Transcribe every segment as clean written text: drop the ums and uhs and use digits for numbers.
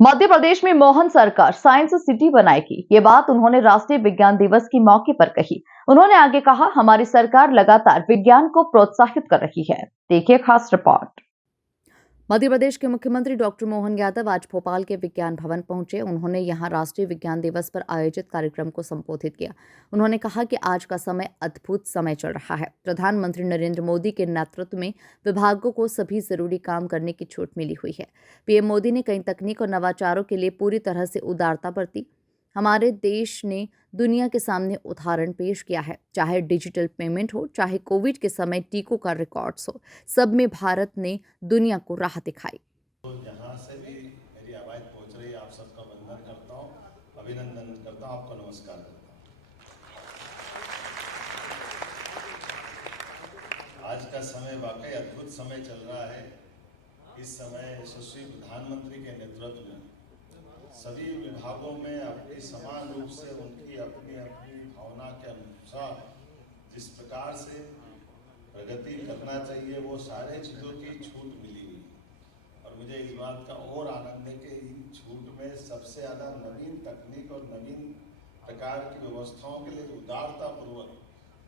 मध्य प्रदेश में मोहन सरकार science city बनाएगी। ये बात उन्होंने राष्ट्रीय विज्ञान दिवस के मौके पर कही। उन्होंने आगे कहा, हमारी सरकार लगातार विज्ञान को प्रोत्साहित कर रही है। देखिए खास रिपोर्ट। मध्य प्रदेश के मुख्यमंत्री डॉक्टर मोहन यादव आज भोपाल के विज्ञान भवन पहुंचे। उन्होंने यहां राष्ट्रीय विज्ञान दिवस पर आयोजित कार्यक्रम को संबोधित किया। उन्होंने कहा कि आज का समय अद्भुत समय चल रहा है। प्रधानमंत्री नरेंद्र मोदी के नेतृत्व में विभागों को सभी जरूरी काम करने की छूट मिली हुई है। पीएम मोदी ने कई तकनीक और नवाचारों के लिए पूरी तरह से उदारता बरती। हमारे देश ने दुनिया के सामने उदाहरण पेश किया है। चाहे डिजिटल पेमेंट हो, चाहे कोविड के समय टीकों का रिकॉर्ड्स हो, सब में भारत ने दुनिया को राह दिखाई। तो जहाँ से भी मेरी आवाज़ पहुँच रही है, आप सबका वंदन करता हूँ, अभिनंदन करता हूँ, आपको नमस्कार करता हूँ। आज का समय वाकई अद्भुत समय चल रहा है। इस समय यशस्वी प्रधानमंत्री के नेतृत्व में सभी विभागों में अपनी समान रूप से उनकी अपनी अपनी भावना के अनुसार जिस प्रकार से प्रगति करना चाहिए, वो सारे चीज़ों की छूट मिली हुई। और मुझे इस बात का और आनंद है कि इन छूट में सबसे ज़्यादा नवीन तकनीक और नवीन प्रकार की व्यवस्थाओं के लिए उदारतापूर्वक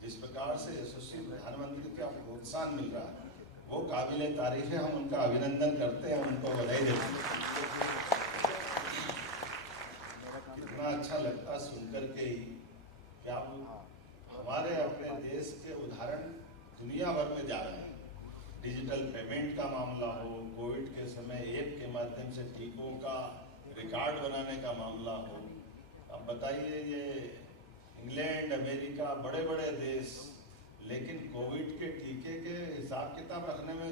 जिस प्रकार से यशस्वी प्रधानमंत्री का प्रोत्साहन मिल रहा है, वो काबिल तारीफ है। हम उनका अभिनंदन करते हैं, उनको बधाई देते हैं। कितना अच्छा लगता सुनकर के ही कि आप हमारे अपने देश के उदाहरण दुनिया भर में जा रहे हैं। डिजिटल पेमेंट का मामला हो, कोविड के समय ऐप के माध्यम से टीकों का रिकॉर्ड बनाने का मामला हो। अब बताइए, ये इंग्लैंड, अमेरिका, बड़े बड़े देश, लेकिन कोविड के टीके के हिसाब किताब रखने में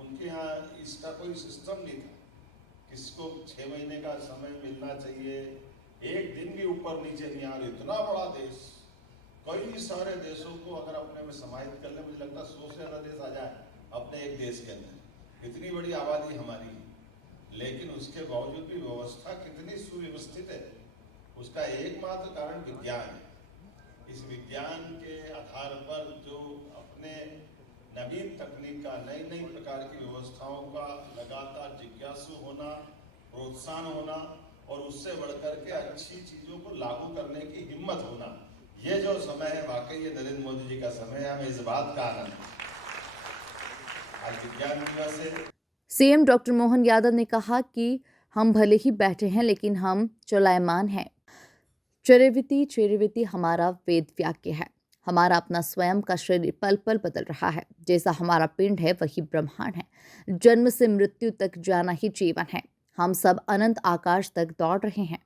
उनके यहाँ इसका कोई सिस्टम नहीं था। किसको 6 महीने का समय मिलना चाहिए, एक दिन भी ऊपर नीचे नहीं आ रही। इतना बड़ा देश, कई सारे देशों को अगर अपने में समाहित कर ले, मुझे लगता है 100 से ज़्यादा देश आ जाए अपने एक देश के अंदर। इतनी बड़ी आबादी हमारी है, लेकिन उसके बावजूद भी व्यवस्था कितनी सुव्यवस्थित है, उसका एकमात्र कारण विज्ञान है। इस विज्ञान के आधार पर जो अपने नवीन तकनीक का, नई नई प्रकार की व्यवस्थाओं का लगातार जिज्ञासु होना, प्रोत्साहन होना और उससे बढ़कर के अच्छी चीज़ों को लागू करने की हिम्मत होना, ये जो समय है वाकई ये नरेंद्र मोदी जी का समय है। हमें इस बात का आनंद आज विज्ञान दिवस है। सीएम डॉक्टर मोहन यादव ने कहा कि हम भले ही बैठे हैं, लेकिन हम चलायमान हैं। चरैवेति चरैवेति हमारा वेद वाक्य है। हमारा अपना स्वयं का शरीर पल पल बदल रहा है। जैसा हमारा पिंड है वही ब्रह्मांड है। जन्म से मृत्यु तक जाना ही जीवन है। हम सब अनंत आकाश तक दौड़ रहे हैं।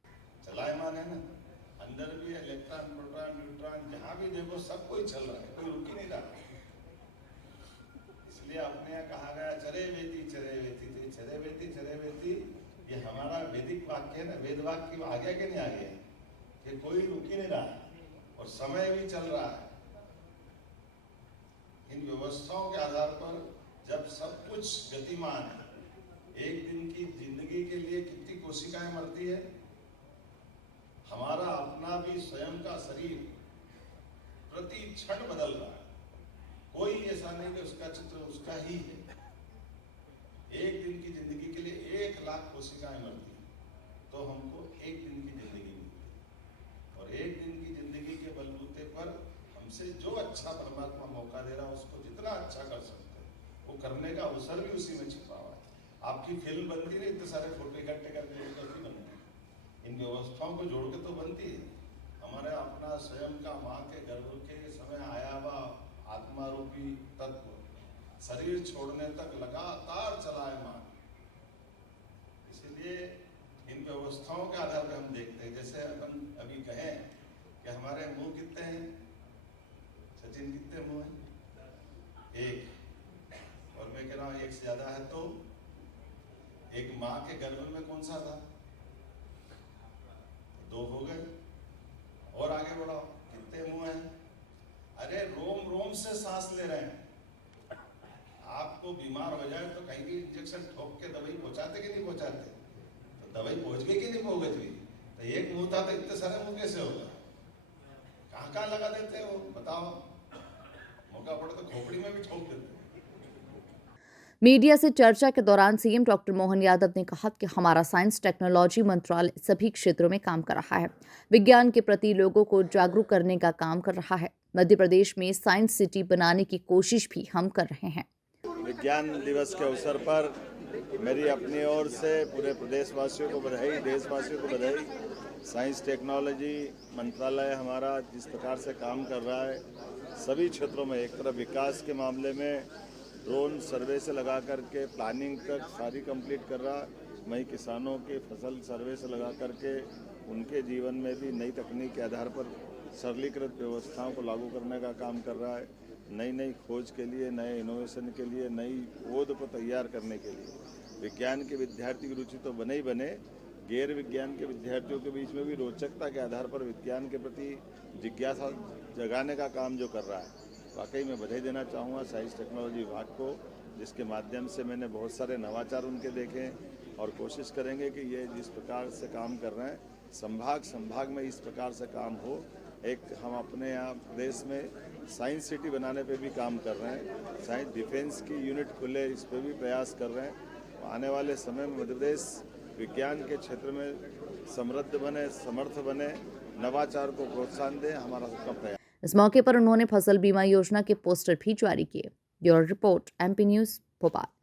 चलायमान है ना, अंदर भी इलेक्ट्रॉन, प्रोटॉन, न्यूट्रॉन, जहाँ भी देखो सब कोई चल रहा है, कोई रुक ही नहीं रहा। इसलिए अपने यहाँ कहा गया चरैवेति चरैवेति। तो चरैवेति चरैवेति ये हमारा वैदिक वाक्य है ना, वेद वाक्य आ गया कि नहीं आ गया, कि कोई रुक ही नहीं रहा और समय भी चल रहा है। इन व्यवस्थाओं के आधार पर जब सब कुछ गतिमान है, एक दिन की जिंदगी के लिए कितनी कोशिकाएं मरती है। हमारा अपना भी स्वयं का शरीर प्रति क्षण बदल रहा है। कोई ऐसा नहीं कि उसका चित्र उसका ही है। एक दिन की जिंदगी के लिए 1 लाख कोशिकाएं मरती है, तो हमको एक दिन की जिंदगी मिलती है। और एक दिन की जिंदगी के बलबूते पर हमसे जो अच्छा परमात्मा मौका दे रहा है, उसको जितना अच्छा कर सकते हैं वो करने का अवसर भी उसी में छिपा हुआ है। आपकी फिल्म बनती नहीं, इतने सारे फोटो इकट्ठे करके कैसी बनती है? इन व्यवस्थाओं को जोड़ के तो बनती है। हमारे अपना स्वयं का माँ के गर्भ के समय आया हुआ आत्मा रूपी तत्व शरीर छोड़ने तक लगातार चलायमान। इसलिए इन व्यवस्थाओं के आधार पर हम देखते हैं, जैसे अपन अभी कहें कि हमारे मुंह कितने हैं, सचिन कितने मुंह हैं? 1। और मैं कह रहा हूँ 1 से ज्यादा है तो एक माँ के गर्भ में कौन सा था? 2 हो गए। और आगे बढ़ाओ, कितने मुंह हैं? अरे रोम रोम से सांस ले रहे हैं। आपको बीमार हो जाए तो कहीं भी इंजेक्शन ठोक के दवाई पहुंचाते कि नहीं पहुंचाते? तो दवाई पहुंच गई कि नहीं पहुंच गई? तो एक मुंह था तो इतने सारे मुंह कैसे होगा? कहाँ कहाँ लगा देते हो बताओ? मौका पड़े तो खोपड़ी में भी ठोक देते। मीडिया से चर्चा के दौरान सीएम डॉक्टर मोहन यादव ने कहा कि हमारा साइंस टेक्नोलॉजी मंत्रालय सभी क्षेत्रों में काम कर रहा है, विज्ञान के प्रति लोगों को जागरूक करने का काम कर रहा है। मध्य प्रदेश में साइंस सिटी बनाने की कोशिश भी हम कर रहे हैं। विज्ञान दिवस के अवसर पर मेरी अपनी ओर से पूरे प्रदेशवासियों को बधाई, देशवासियों को बधाई। साइंस टेक्नोलॉजी मंत्रालय हमारा जिस प्रकार से काम कर रहा है, सभी क्षेत्रों में एक तरफ विकास के मामले में ड्रोन सर्वे से लगा करके प्लानिंग तक सारी कंप्लीट कर रहा है, वहीं किसानों की फसल सर्वे से लगा करके उनके जीवन में भी नई तकनीक के आधार पर सरलीकृत व्यवस्थाओं को लागू करने का काम कर रहा है। नई नई खोज के लिए, नए इनोवेशन के लिए, नई शोध को तैयार करने के लिए विज्ञान के विद्यार्थी की रुचि तो बने ही बने, गैर विज्ञान के विद्यार्थियों के बीच में भी रोचकता के आधार पर विज्ञान के प्रति जिज्ञासा जगाने का काम जो कर रहा है, वाकई में बधाई देना चाहूँगा साइंस टेक्नोलॉजी विभाग को, जिसके माध्यम से मैंने बहुत सारे नवाचार उनके देखे और कोशिश करेंगे कि ये जिस प्रकार से काम कर रहे हैं संभाग में इस प्रकार से काम हो। एक हम अपने यहाँ प्रदेश में साइंस सिटी बनाने पे भी काम कर रहे हैं, साइंस डिफेंस की यूनिट खुले इस पे भी प्रयास कर रहे हैं। आने वाले समय में मध्य प्रदेश विज्ञान के क्षेत्र में समृद्ध बने, समर्थ बने, नवाचार को प्रोत्साहन दें, हमारा सबका प्रयास। इस मौके पर उन्होंने फसल बीमा योजना के पोस्टर भी जारी किए। Bureau report, MP news, Bhopal.